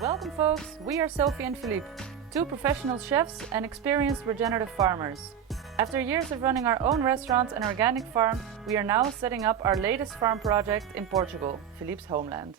Welcome folks, we are Sophie and Philippe, two professional chefs and experienced regenerative farmers. After years of running our own restaurant and organic farm, we are now setting up our latest farm project in Portugal, Philippe's homeland.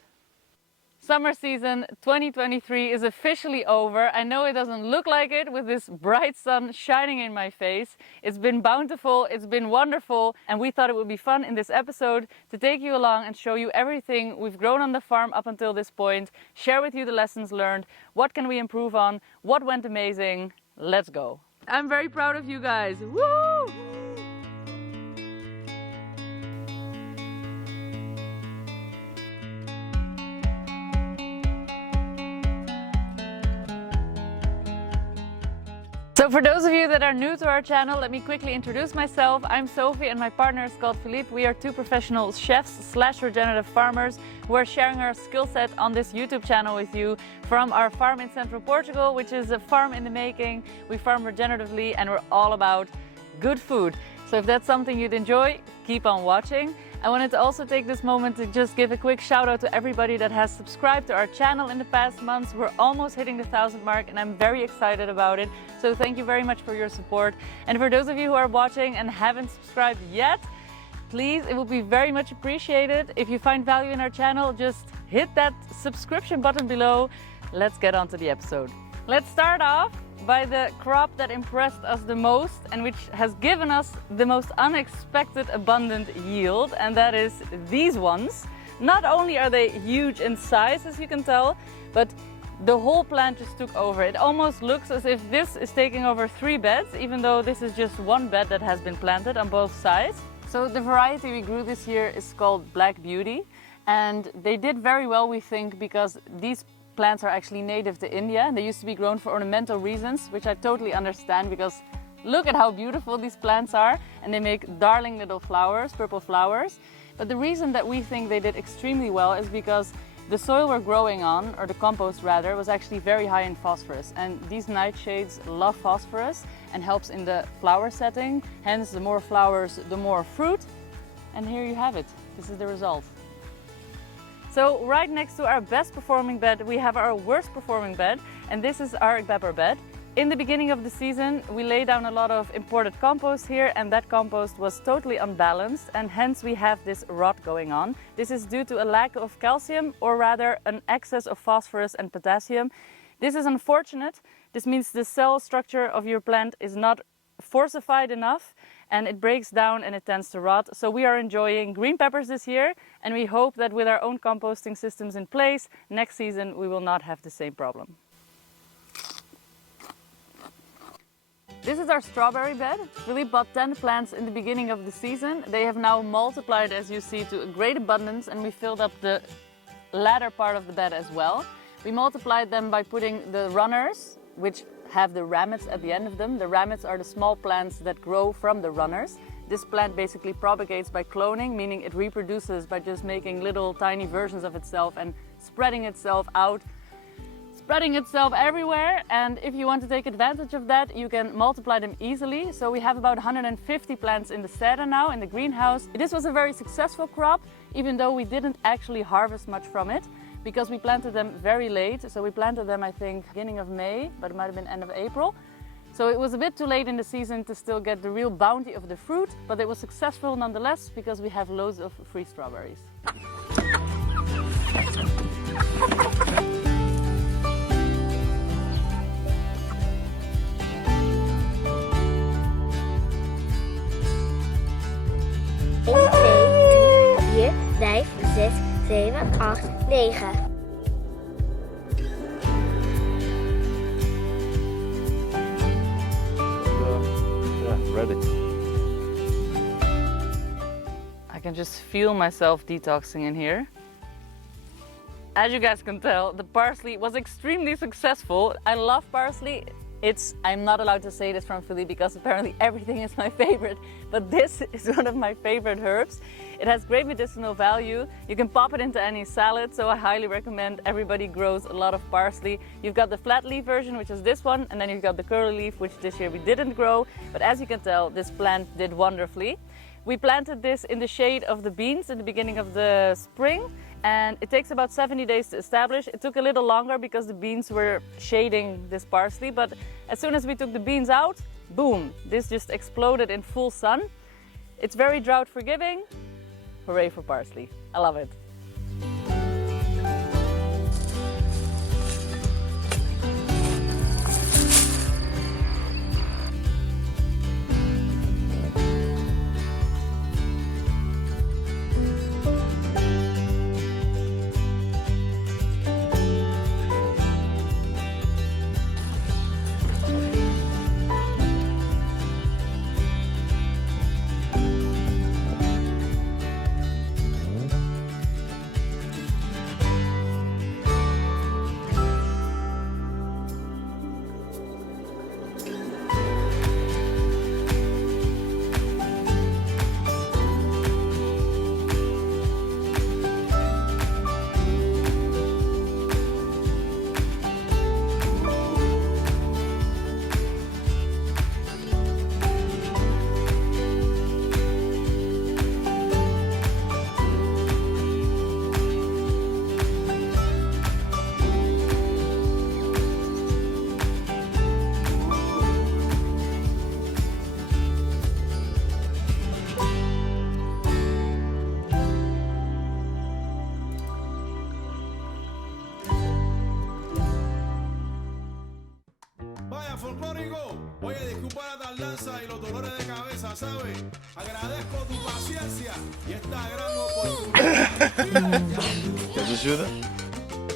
Summer season 2023 is officially over. I know it doesn't look like it with this bright sun shining in my face. It's been bountiful, it's been wonderful, and we thought it would be fun in this episode to take you along and show you everything we've grown on the farm up until this point, share with you the lessons learned, what can we improve on, what went amazing. Let's go. I'm very proud of you guys. Woo! So for those of you that are new to our channel, let me quickly introduce myself. I'm Sophie and my partner is called Philippe. We are two professional chefs / regenerative farmers who are sharing our skill set on this YouTube channel with you from our farm in central Portugal, which is a farm in the making. We farm regeneratively and we're all about good food. So if that's something you'd enjoy, keep on watching. I wanted to also take this moment to just give a quick shout out to everybody that has subscribed to our channel in the past months. We're almost hitting the 1,000 mark and I'm very excited about it. So thank you very much for your support. And for those of you who are watching and haven't subscribed yet, please, it would be very much appreciated. If you find value in our channel, just hit that subscription button below. Let's get on to the episode. Let's start off by the crop that impressed us the most and which has given us the most unexpected abundant yield, and that is these ones. Not only are they huge in size, as you can tell, but the whole plant just took over. It almost looks as if this is taking over 3 beds, even though this is just 1 bed that has been planted on both sides. So the variety we grew this year is called Black Beauty, and they did very well, we think, because these plants are actually native to India. They used to be grown for ornamental reasons, which I totally understand because look at how beautiful these plants are, and they make darling little flowers, purple flowers. But the reason that we think they did extremely well is because the soil we're growing on, or the compost rather, was actually very high in phosphorus, and these nightshades love phosphorus and helps in the flower setting. Hence, the more flowers, the more fruit. And here you have it. This is the result. So right next to our best performing bed, we have our worst performing bed, and this is our pepper bed. In the beginning of the season, we laid down a lot of imported compost here, and that compost was totally unbalanced, and hence we have this rot going on. This is due to a lack of calcium, or rather an excess of phosphorus and potassium. This is unfortunate. This means the cell structure of your plant is not fortified enough, and it breaks down and it tends to rot. So we are enjoying green peppers this year, and we hope that with our own composting systems in place, next season we will not have the same problem. This is our strawberry bed. We bought 10 plants in the beginning of the season. They have now multiplied, as you see, to a great abundance, and we filled up the latter part of the bed as well. We multiplied them by putting the runners, which have the ramets at the end of them. The ramets are the small plants that grow from the runners. This plant basically propagates by cloning, meaning it reproduces by just making little tiny versions of itself and spreading itself out, spreading itself everywhere. And if you want to take advantage of that, you can multiply them easily. So we have about 150 plants in the serra now in the greenhouse. This was a very successful crop, even though we didn't actually harvest much from it, because we planted them very late. So we planted them, I think, beginning of May, but it might have been end of April. So it was a bit too late in the season to still get the real bounty of the fruit, but it was successful nonetheless because we have loads of free strawberries. Eén, 2, 3, 4, 5, 6, 7, 8, 9. Ready. I can just feel myself detoxing in here. As you guys can tell, the parsley was extremely successful. I love parsley. I'm not allowed to say this from Philly because apparently everything is my favorite, but this is one of my favorite herbs. It has great medicinal value. You can pop it into any salad, so I highly recommend everybody grows a lot of parsley. You've got the flat leaf version, which is this one, and then you've got the curly leaf, which this year we didn't grow, but as you can tell, this plant did wonderfully. We planted this in the shade of the beans in the beginning of the spring, and it takes about 70 days to establish. It took a little longer because the beans were shading this parsley, but as soon as we took the beans out, boom, this just exploded in full sun. It's very drought forgiving. Hooray for parsley. I love it. Vaya folclórico, oye, disculpa la tardanza y los dolores de cabeza, ¿sabes? Agradezco tu paciencia y esta gran oportunidad. Quer ajuda?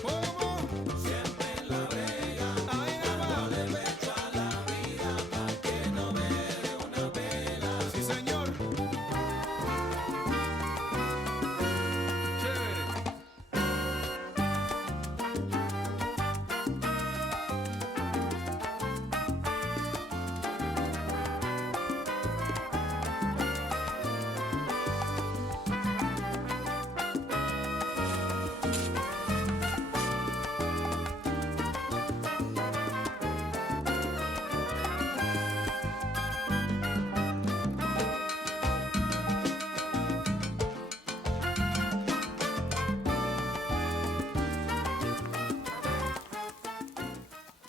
¿Cómo? Siempre en la brega. Ahí nada más. Le echo a la vida pa' que no me dé una pela. Sí, señor. Chévere.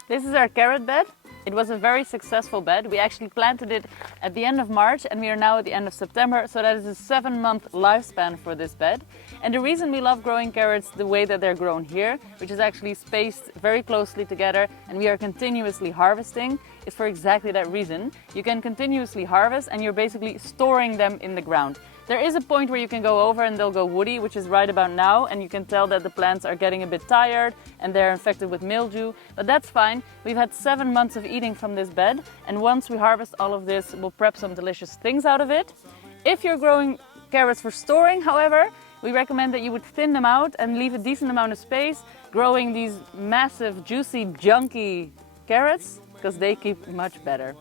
This is our carrot bed. It was a very successful bed. We actually planted it at the end of March and we are now at the end of September, so that is a 7-month lifespan for this bed. And the reason we love growing carrots the way that they're grown here, which is actually spaced very closely together and we are continuously harvesting, is for exactly that reason. You can continuously harvest and you're basically storing them in the ground. There is a point where you can go over and they'll go woody, which is right about now, and you can tell that the plants are getting a bit tired and they're infected with mildew, but that's fine. We've had 7 months of eating from this bed, and once we harvest all of this, we'll prep some delicious things out of it. If you're growing carrots for storing, however, we recommend that you would thin them out and leave a decent amount of space growing these massive, juicy, junky carrots, because they keep much better.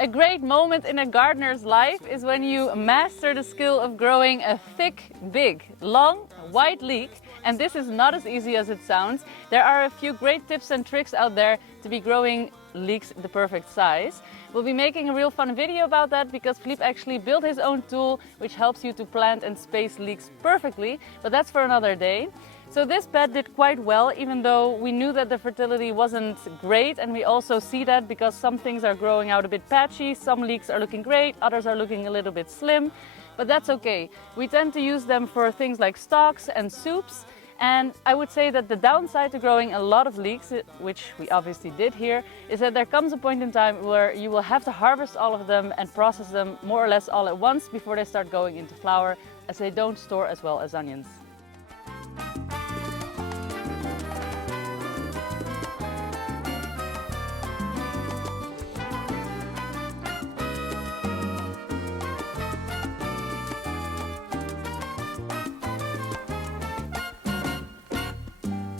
A great moment in a gardener's life is when you master the skill of growing a thick, big, long, white leek. And this is not as easy as it sounds. There are a few great tips and tricks out there to be growing leeks the perfect size. We'll be making a real fun video about that because Philippe actually built his own tool which helps you to plant and space leeks perfectly, but that's for another day. So this bed did quite well, even though we knew that the fertility wasn't great, and we also see that because some things are growing out a bit patchy, some leeks are looking great, others are looking a little bit slim, but that's okay. We tend to use them for things like stocks and soups, and I would say that the downside to growing a lot of leeks, which we obviously did here, is that there comes a point in time where you will have to harvest all of them and process them more or less all at once before they start going into flower, as they don't store as well as onions.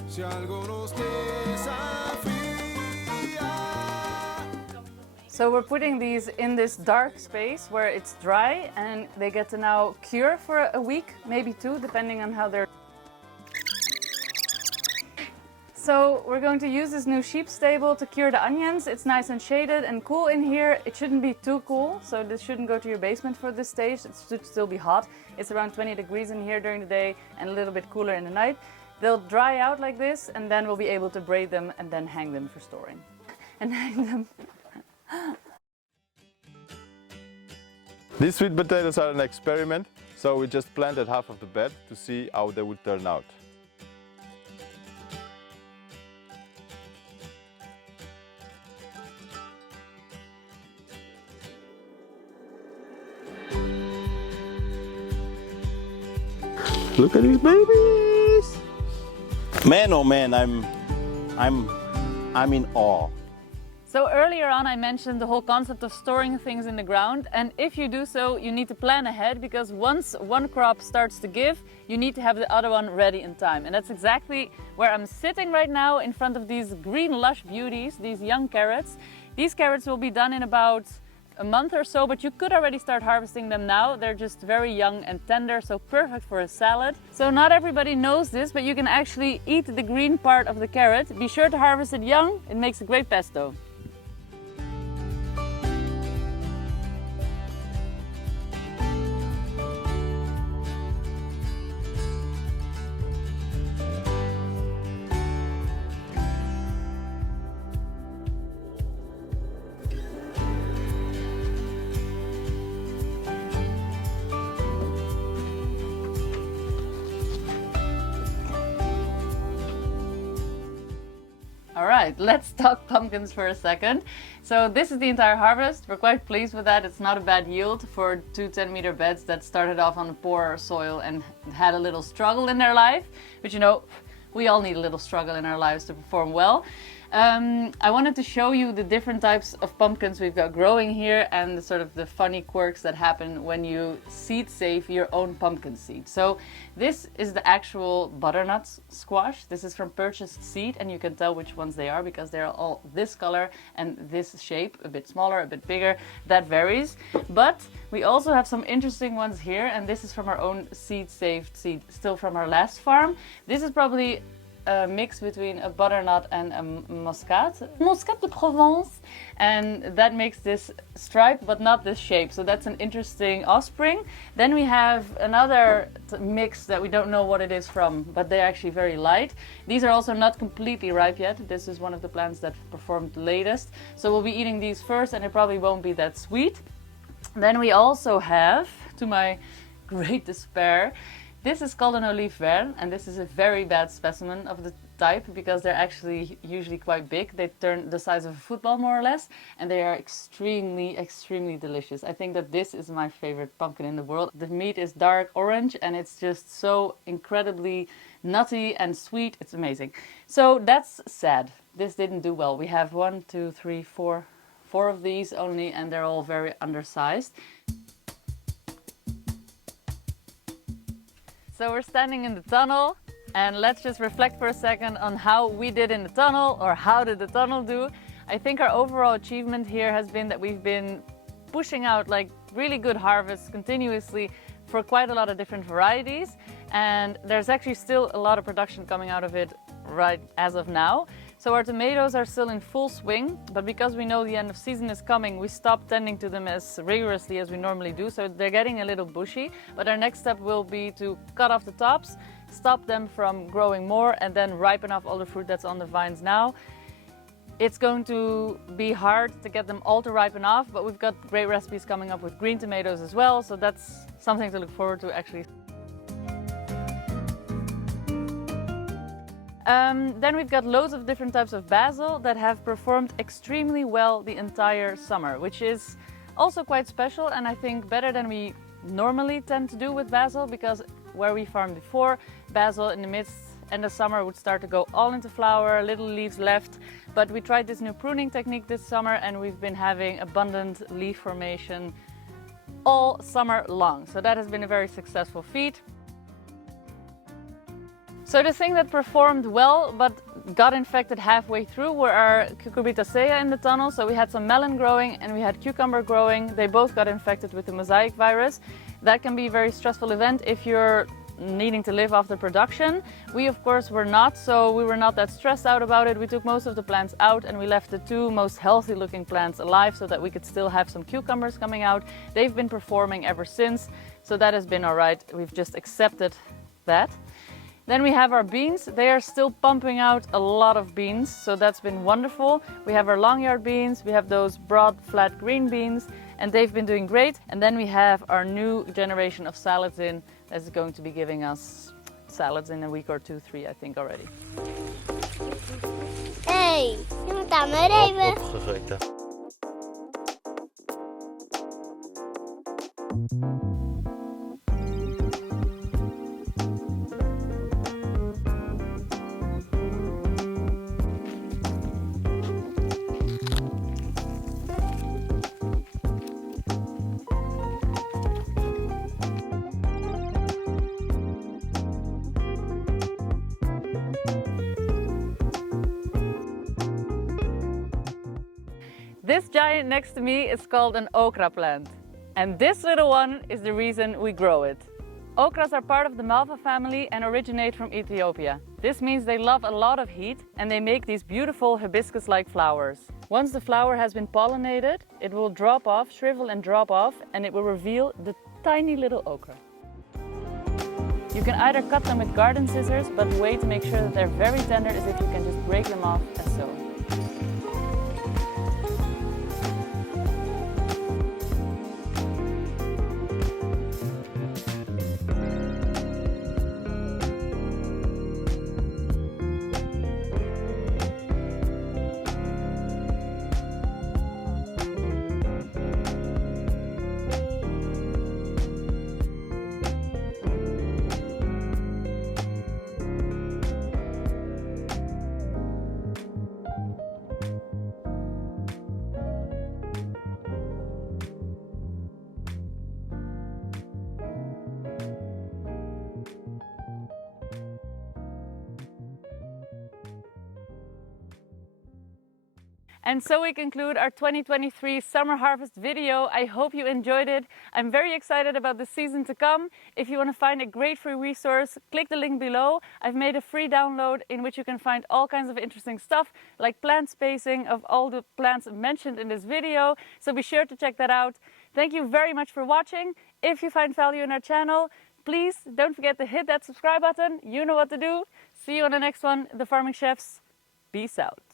Si algo nos desafía. So we're putting these in this dark space where it's dry, and they get to now cure for a week, maybe 2, depending on how they're. So we're going to use this new sheep stable to cure the onions. It's nice and shaded and cool in here. It shouldn't be too cool, so this shouldn't go to your basement for this stage. It should still be hot. It's around 20 degrees in here during the day and a little bit cooler in the night. They'll dry out like this, and then we'll be able to braid them and then hang them for storing. And hang them. These sweet potatoes are an experiment, so we just planted half of the bed to see how they would turn out. Look at these babies! Man, oh man, I'm in awe. So earlier on I mentioned the whole concept of storing things in the ground, and if you do so you need to plan ahead, because once one crop starts to give, you need to have the other one ready in time. And that's exactly where I'm sitting right now, in front of these green Lush beauties, these young carrots. These carrots will be done in about a month or so, but you could already start harvesting them now. They're just very young and tender, so perfect for a salad. So not everybody knows this, but you can actually eat the green part of the carrot. Be sure to harvest it young, it makes a great pesto. Alright, let's talk pumpkins for a second. So this is the entire harvest. We're quite pleased with that. It's not a bad yield for two 10-meter beds that started off on a poor soil and had a little struggle in their life. But you know, we all need a little struggle in our lives to perform well. I wanted to show you the different types of pumpkins we've got growing here and the sort of the funny quirks that happen when you seed save your own pumpkin seed. So this is the actual butternut squash. This is from purchased seed, and you can tell which ones they are because they're all this color and this shape, a bit smaller, a bit bigger. That varies. But we also have some interesting ones here, and this is from our own seed saved seed, still from our last farm. This is probably a mix between a butternut and a muscat de Provence, and that makes this stripe but not this shape, so that's an interesting offspring. Then we have another mix that we don't know what it is from, but they're actually very light. These are also not completely ripe yet. This is one of the plants that performed latest, so we'll be eating these first and it probably won't be that sweet. Then we also have, to my great despair, this is called an olive vert, and this is a very bad specimen of the type because they're actually usually quite big. They turn the size of a football more or less, and they are extremely, extremely delicious. I think that this is my favorite pumpkin in the world. The meat is dark orange and it's just so incredibly nutty and sweet. It's amazing. So that's sad. This didn't do well. We have 1, 2, 3, 4 of these only, and they're all very undersized. So we're standing in the tunnel, and let's just reflect for a second on how we did in the tunnel, or how did the tunnel do. I think our overall achievement here has been that we've been pushing out like really good harvests continuously for quite a lot of different varieties, and there's actually still a lot of production coming out of it right as of now. So our tomatoes are still in full swing, but because we know the end of season is coming, we stopped tending to them as rigorously as we normally do, so they're getting a little bushy. But our next step will be to cut off the tops, stop them from growing more, and then ripen off all the fruit that's on the vines now. It's going to be hard to get them all to ripen off, but we've got great recipes coming up with green tomatoes as well, so that's something to look forward to actually. Then we've got loads of different types of basil that have performed extremely well the entire summer, which is also quite special, and I think better than we normally tend to do with basil, because where we farmed before, basil in the end of summer would start to go all into flower, little leaves left. But we tried this new pruning technique this summer, and we've been having abundant leaf formation all summer long. So that has been a very successful feat. So the thing that performed well but got infected halfway through were our cucurbitaceae in the tunnel. So we had some melon growing and we had cucumber growing. They both got infected with the mosaic virus. That can be a very stressful event if you're needing to live off the production. We of course were not, so we were not that stressed out about it. We took most of the plants out and we left the 2 most healthy looking plants alive so that we could still have some cucumbers coming out. They've been performing ever since, so that has been all right. We've just accepted that. Then we have our beans. They are still pumping out a lot of beans, so that's been wonderful. We have our longyard beans, we have those broad flat green beans, and they've been doing great. And then we have our new generation of salads in that's going to be giving us salads in a week or 2, 3 I think already. Hey, je moet daar maar even. Opgegeten. This giant next to me is called an okra plant. And this little one is the reason we grow it. Okras are part of the Malva family and originate from Ethiopia. This means they love a lot of heat and they make these beautiful hibiscus-like flowers. Once the flower has been pollinated, it will drop off, shrivel and drop off, and it will reveal the tiny little okra. You can either cut them with garden scissors, but the way to make sure that they're very tender is if you can just break them off as so. And so we conclude our 2023 summer harvest video. I hope you enjoyed it. I'm very excited about the season to come. If you want to find a great free resource, click the link below. I've made a free download in which you can find all kinds of interesting stuff, like plant spacing of all the plants mentioned in this video. So be sure to check that out. Thank you very much for watching. If you find value in our channel, please don't forget to hit that subscribe button. You know what to do. See you on the next one. The Farming Chefs. Peace out.